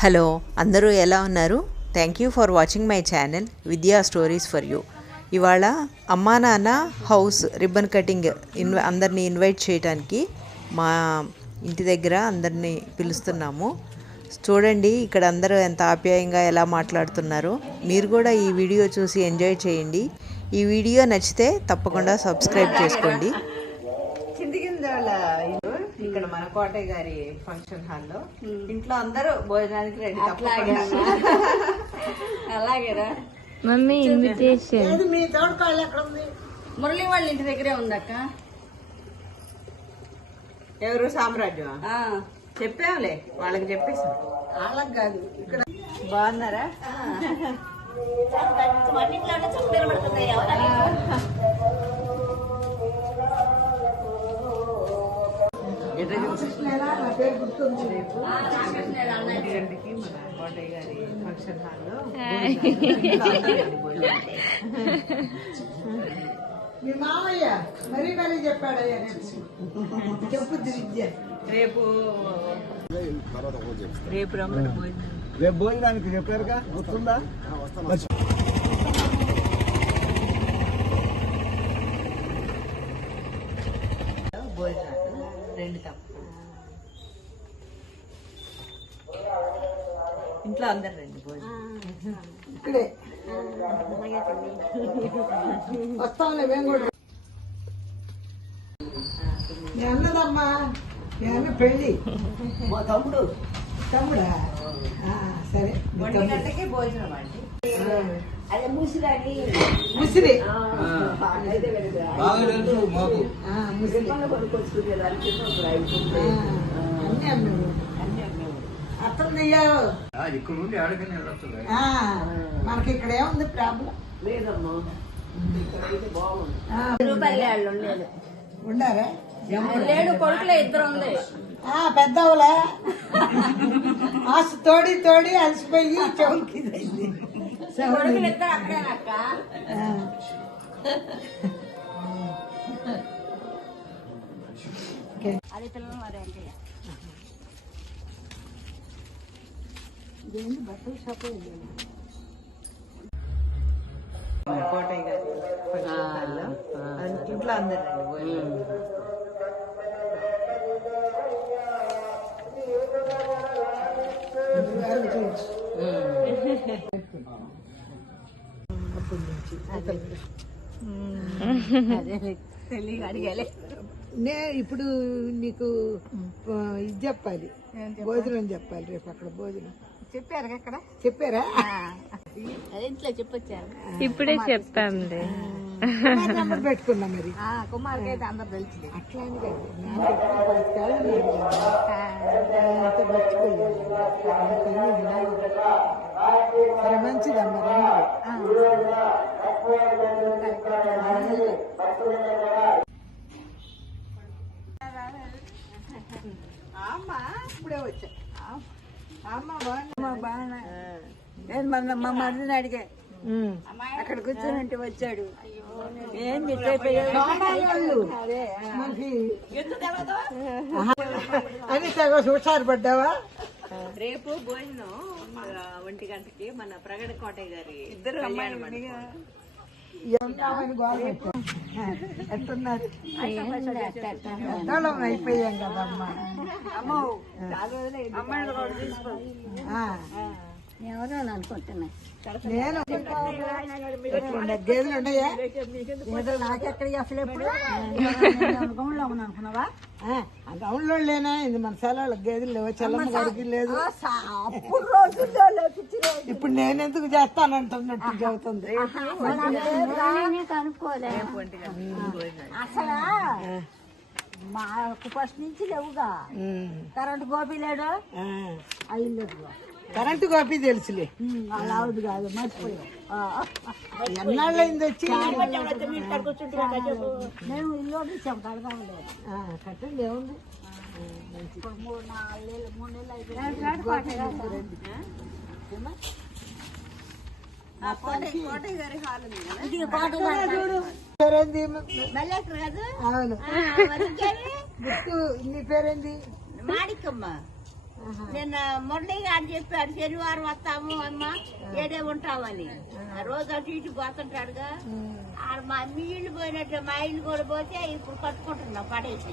Hello అందరూ ఎలా ఉన్నారు? Thank you for watching my channel విద్యా స్టోరీస్ ఫర్ యూ. ఇవాళ అమ్మా నాన్న హౌస్ రిబ్బన్ కటింగ్ అందరినీ ఇన్వైట్ చేయడానికి మా ఇంటి దగ్గర అందరినీ పిలుస్తున్నాము. చూడండి ఇక్కడ అందరూ ఎంత ఆప్యాయంగా ఎలా మాట్లాడుతున్నారో. మీరు కూడా ఈ వీడియో చూసి ఎంజాయ్ చేయండి. ఈ వీడియో నచ్చితే తప్పకుండా సబ్స్క్రైబ్ చేసుకోండి. ఇక్కడ మన కోటయ్య గారి ఫంక్షన్ హాల్లో ఇంట్లో అందరూ భోజనానికి రెడీ. అలాగేరా మమ్మీ ఇన్విటేషన్ మీ తోడుకోవాలి ఎక్కడ ఉంది? మురళి వాళ్ళ ఇంటి దగ్గరే ఉందక్క. ఎవరు సామ్రాజ్యం చెప్పాంలే, వాళ్ళకి చెప్పేసాం. వాళ్ళకి కాదు ఇక్కడ. బాగున్నారా? నా పేరు గుర్తుంది. రేపు 1 గంటకి మన కోటయ్య గారి ఫంక్షన్ హాల్లో మీ మామయ్య మరీ మరీ చెప్పాడయ్యా. చెప్పుద్ది విద్య. రేపు రమ్మని రేపు భోజనానికి చెప్పారుగా, వస్తుందా? భోజనాలు 2 తప్ప. ఇంట్లో అందరు రండి భోజనం. ఇక్కడే వస్తాంలే మేము కూడా. మీ అన్నదమ్మా, మీ అన్న పెళ్ళి. మా తమ్ముడు. తమ్ముడా? సరే. 1 గంటకి భోజనం అండి. అదే ముసిరి. బాగా తెలుసు మాకు. ముసిరి అన్నీ అన్నాము. అర్థం చెయ్యావు. ఇక్కడ నుండి ఆడకనే వెళ్ళొచ్చు. మనకి ఇక్కడ ఏముంది ప్రాబ్లం లేదమ్మా. రూపాయలు ఉండారా? లేడు, కొడుకులే 2 ఉంది. పెద్దవులే ఆసు తోడి తోడి అలసిపోయి చౌకి కొడుకులు 2 అక్కడేనక్క. అది పిల్లలు మరి అంటే బట్టల షాప్ మన కోటయ్య గారి ఫంక్షన్ హాల్లో ఇంట్లో అందరు రండి భోజనం. ఇప్పుడు నీకు ఇది చెప్పాలి, భోజనం చెప్పాలి. రేపు అక్కడ భోజనం చెప్పారు అక్కడ. చెప్పారా? ఇంట్లో చెప్పొచ్చారు. ఇప్పుడే చెప్పాంలే. నెంబర్ పెట్టుకున్నా మరి. కుమార్కి అయితే అందరు తెలిసింది. అట్లా అని కాదు, మర్చిపోయాను. సరే మంచిదమ్మా. అమ్మా ఇప్పుడే వచ్చా. అమ్మ బాగా నేను మా మరిదిని అడిగా, అక్కడ కూర్చొని వచ్చాడు. ఏం అని తెగ హుషారు పడ్డావా? రేపు భోజనం 1 గంటకి మన ప్రగడ కోటయ్య గారి కళ్యాణ మండపం. ఎట్టున్నారు? అయిపోయాం కదమ్మా. ఎవరో అనుకుంటున్నా. నేను గేదెలు ఉన్నాయా? నాకెక్కడ అసలు ఎప్పుడు గౌన్లో ఉన్నా అనుకున్నావా? ఆ గౌన్లో లేనా? ఇది మన సెలవులకు గేదెలు లేవు, చల్లమ్మ గారికి లేదు. ఇప్పుడు నేనెందుకు చేస్తానంటున్నట్టు చెబుతుంది. కనుక్కోలే అసలు మా ఫస్ట్ నుంచి లేవుగా. కరెంట్ గోపి లేడు, అయ్యి కరెంటు కాపీ తెలుసులే. అలా అవుదు కాదు, మర్చిపోయా. ఎన్నాళ్ళైంది వచ్చి? మేము ఇల్లు ఇచ్చాం కడగాలి. కట్టండి, ఏముంది? 3-4 నెలలు అయిపోయింది. కోటయ్య గారి హాల్ ఉంది కదా. ఇది కోట చూడు. అవును. గుర్తు నీ పేరేంది? మాడికమ్మ. నిన్న మురళి గారు చెప్పాడు శనివారం వస్తాము అమ్మ ఏడే ఉంటామని రోజు అటు ఇటు పోతుంటాడుగా ఆడ మా నీళ్లు పోయినట్టు మా ఇల్లు కూడా పోతే ఇప్పుడు కట్టుకుంటున్నాం పడేసి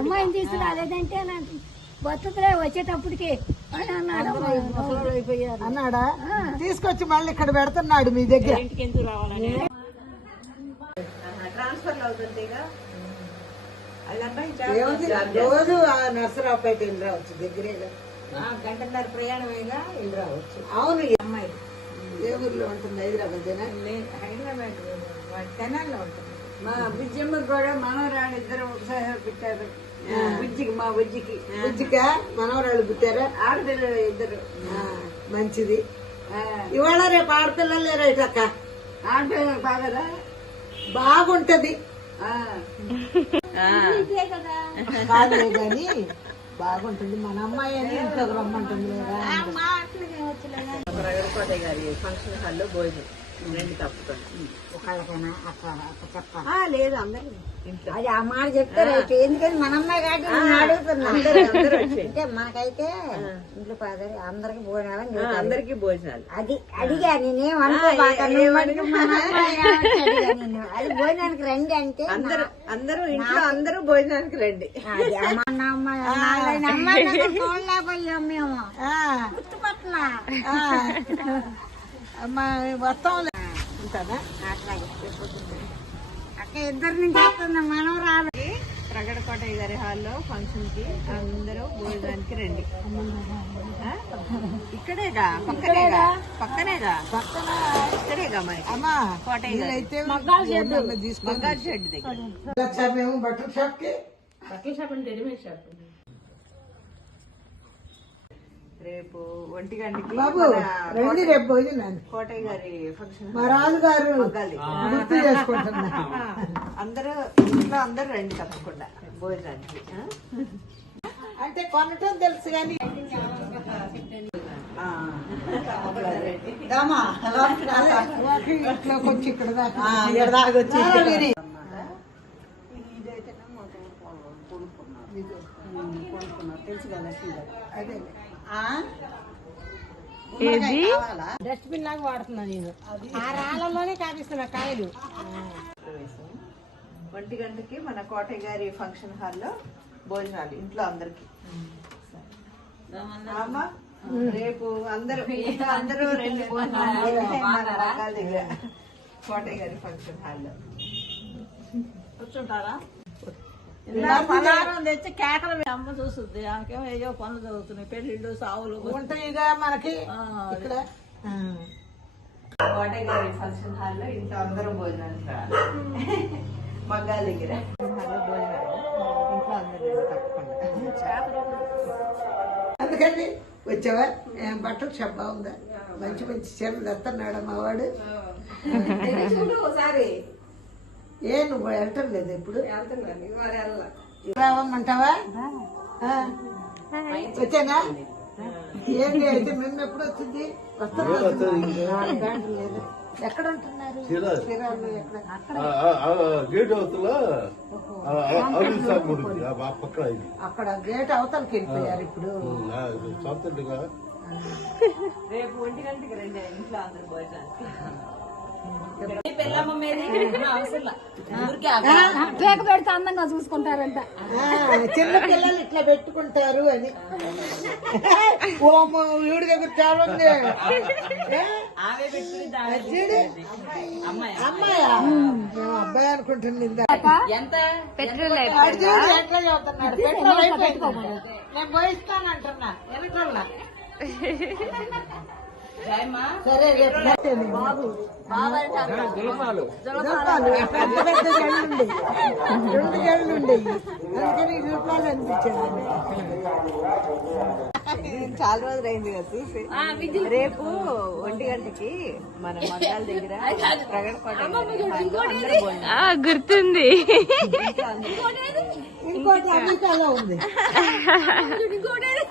అమ్మాయిని తీసుకురా లేదంటే బతుకులే వచ్చేటప్పటికి అని అన్నాడు. అన్నాడా తీసుకొచ్చి మళ్ళీ ఇక్కడ పెడుతున్నాడు మీ దగ్గర. ట్రాన్స్ఫర్ అవుతుందిగా ఏముంది, రోజు ఆ నర్సరావుపేట వెళ్ళి రావచ్చు, దగ్గరేగా గంటన్నర ప్రయాణమేగా వెళ్ళి రావచ్చు. అవును. ఈ అమ్మాయి ఏ ఊర్లో ఉంటుంది? హైదరాబాద్ హైదరాబాద్ తెనాల్లో ఉంటుంది. మా విజయమ్మకి కూడా మనవరాళ్ళు ఇద్దరు ఒకసారి పెట్టారు. బుజ్జికి, మా బుజ్జిక మనవరాళ్ళు పుట్టారా? ఆడపిల్లలు ఇద్దరు. మంచిది. ఇవాళ రేపు ఆడపిల్లలు లేరా ఇటక్క? ఆడపిల్లలు బాగా బాగుంటది కాదులే గాని బాగుంటుంది. మన అమ్మాయి అని ఇంట్లోకి రమ్మంటుంది లేదా? రగడకోటయ్య గారి ఫంక్షన్ హాల్లో భోజనం రెండు తప్పుకోండి. ఒకళ్ళకైనా అక్క చెప్ప లేదు అందరూ అది ఆ మాట చెప్తారు. ఎందుకని మన అమ్మాయి కాబట్టి నేను అడుగుతున్నా. అంటే మనకైతే ఇంట్లో పదవి అందరికి భోజనాలు అందరికి భోజనాలు. అది అడిగా నేనేం అనుకోబాక. అది భోజనానికి రండి అంటే అందరూ ఇంట్లో అందరూ భోజనానికి రండి. చూడలేకపోయాం మేము గుర్తుపట్ల మొత్తం అక్క ఇద్దరు నుంచి వస్తుంది మనవరాలు. రగడకోటయ్య గారి హాల్లో ఫంక్షన్ కి అందరూ భోజనానికి రండి. ఇక్కడేగా పక్కనేగా ఇక్కడేగా మరి కోటయ్య గారు అయితే మగ్గాల షెడ్ దగ్గర. మేము బట్టల షాప్ కి రేపు 1 గంటకి బాబు రండి రేపు భోజనాన్ని. కోటయ్య గారి ఫంక్షన్ మా రాజుగారు గుర్తు చేసుకుంటున్నా. అందరూ ఇంట్లో అందరూ రండి తప్పకుండా భోజనానికి. అంటే కొనటం తెలుసు కానీ ఇట్లోకి వచ్చి ఇక్కడ దాకా వచ్చి తెలుసు కదా అదే డస్ట్బిన్ లాగా వాడుతున్నా నేను. ఆ రాళ్ళలోనే కాపిస్తున్నా కాయలు. 1 గంటకి మన కోటయ్య గారి ఫంక్షన్ హాల్లో భోజనాలు ఇంట్లో అందరికి. రేపు అందరూ రెండు భోజనాలు మన రకాల దగ్గర కోటయ్య గారి ఫంక్షన్ హాల్లో కూర్చుంటారా? పలారం తెచ్చి కేకలు అమ్మ చూస్తుంది. ఆమెకేమో ఏదో పనులు జరుగుతున్నాయి, పెళ్లిళ్ళు సావులు ఉంటాయిగా మనకి ఇక్కడ. కోటయ్య గారి ఫంక్షన్ హాల్లో ఇంట్లో అందరూ భోజనానికి రావాలి. మగ్గాల దగ్గర హాల్లో భోజనాలు ఇంట్లో అందరూ తప్పకుండా. అందుకని వచ్చావా? బట్టలు షాప్ బాగుందా? మంచి మంచి చీరలు తెస్తున్నాడు మా వాడు. ఒకసారి నువ్వు వెళ్ళటం లేదు ఇప్పుడు? రావమ్మంటావా? వచ్చానా? ఏంటి అయితే మేము ఎప్పుడు వచ్చింది? వస్తాను. లేదు ఎక్కడ ఉంటున్నారు? గేట్ అవతల అక్కడ గేట్ అవతలకి వెళ్ళిపోయారు ఇప్పుడు. రేపు 1 గంటకి రండి ఇంట్లో అందరూ భోజనానికి. పేక పెడితే అందంగా చూసుకుంటారంట. చిన్న పిల్లలు ఇట్లా పెట్టుకుంటారు అని. ఓమో వీడి దగ్గర చాలా ఉంది. అమ్మాయా? మేము అబ్బాయి అనుకుంటుంది. పెట్రోల్ ఎట్లా చదువుతున్నాడు? పెట్రోల్ అయిపోయింది. నేను పోయిస్తానంటున్నా వెనకల్లా. సరే రేపు బాబు పెద్ద పెద్ద జల్లు ఉండేవి, 2 జల్లు ఉండేవి. అందుకని రూపాయలు అనిపించాను. చాలా రోజులు అయింది కదా చూసి. రేపు 1 గంటకి మన మగ్గాల దగ్గర గుర్తుంది. ఇంకోటి అమెరికాలో ఉంది.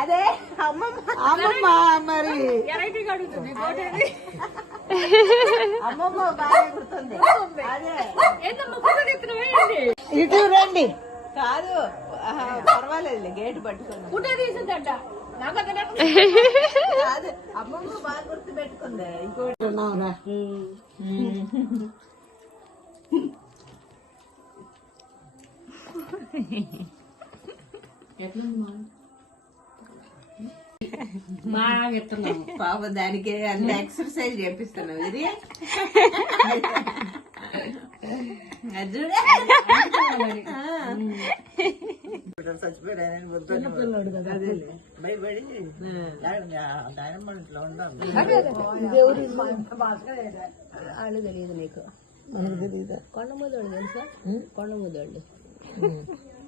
అదే అమ్మమ్మ అమ్మమ్మ మరి అమ్మమ్మ బాగా గుర్తుంది. అదే ఇటు రండి. కాదు పర్వాలేదు గేట్ పట్టుకుని కాదు అమ్మమ్మ బాగా గుర్తు పెట్టుకుంది. ఇంకోటి ఉన్నావురా. పాప దానికి అంత ఎక్సర్సైజ్ చేపిస్తున్నావు ఇది చచ్చిపోయాడు భయపడి దానిమ్మ ఇంట్లో ఉండాలి. వాళ్ళు తెలియదు నీకు. కొండముదోళ్ళు తెలుసా? కొండముదోళ్ళు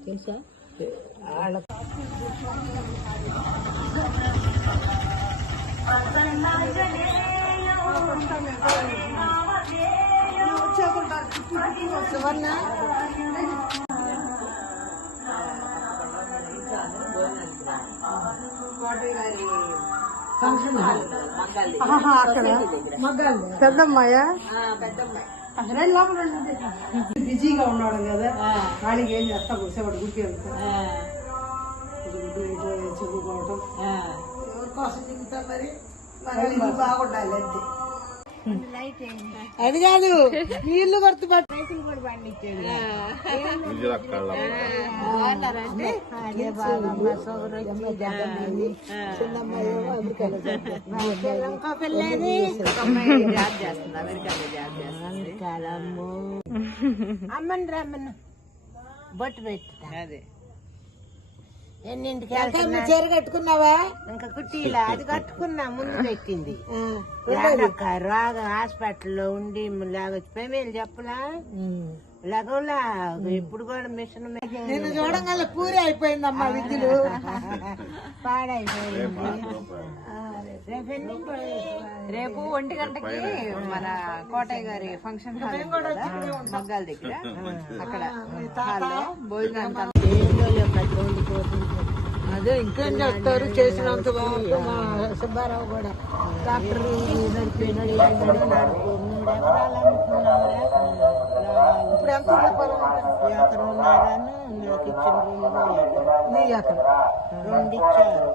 తెలుసా? పెద్దమ్మాయా? పెద్దమ్మాయి బిజీగా ఉన్నాడు కదా, వాళ్ళకి ఏం చేస్తా కూర్చోబడి గుర్తి చదువుకోవటం ఎవరి కోసం దిగుతాం మరి. మరి బాగుండాలి అంతే. అది కాదు నీళ్లు గుర్తుపట్టు. ఇంకో పిల్లేది జాబ్ చేస్తుంది, అమెరికాలో జాబ్ చేస్తుంది. అమ్మని రమ్మను బొట్టు పెట్టుతా. అదే ఎన్నింటికి చీర కట్టుకున్నావా? ఇంకా కుట్టిలా అది కట్టుకున్నా ముందు పెట్టింది. రాగా హాస్పిటల్లో ఉండి పేమేలు చెప్పలా లగంలా ఇప్పుడు కూడా మిషన్ నిన్ను చూడంగానే పూరి అయిపోయిందమ్మా విద్యులు. పాడైపోయింది. రేపు 1 గంటకి మన కోటయ్య గారి ఫంక్షన్ హాల్ మగ్గాల దగ్గర అక్కడ హాల్లో భోజనానికి అదే ఇంకేం చెప్తారు, చేసినంత వరకు మా సుబ్బారావు కూడా డాక్టర్ నడిపోయినాడు. 2 ఎకరాలు అమ్ముకున్నావురా. ఇప్పుడు ఎంత ఉంది పొలం? ఎకరం ఉన్నారాను నాకు ఇచ్చిన 2 నీ ఎకరం 2 ఇచ్చారు.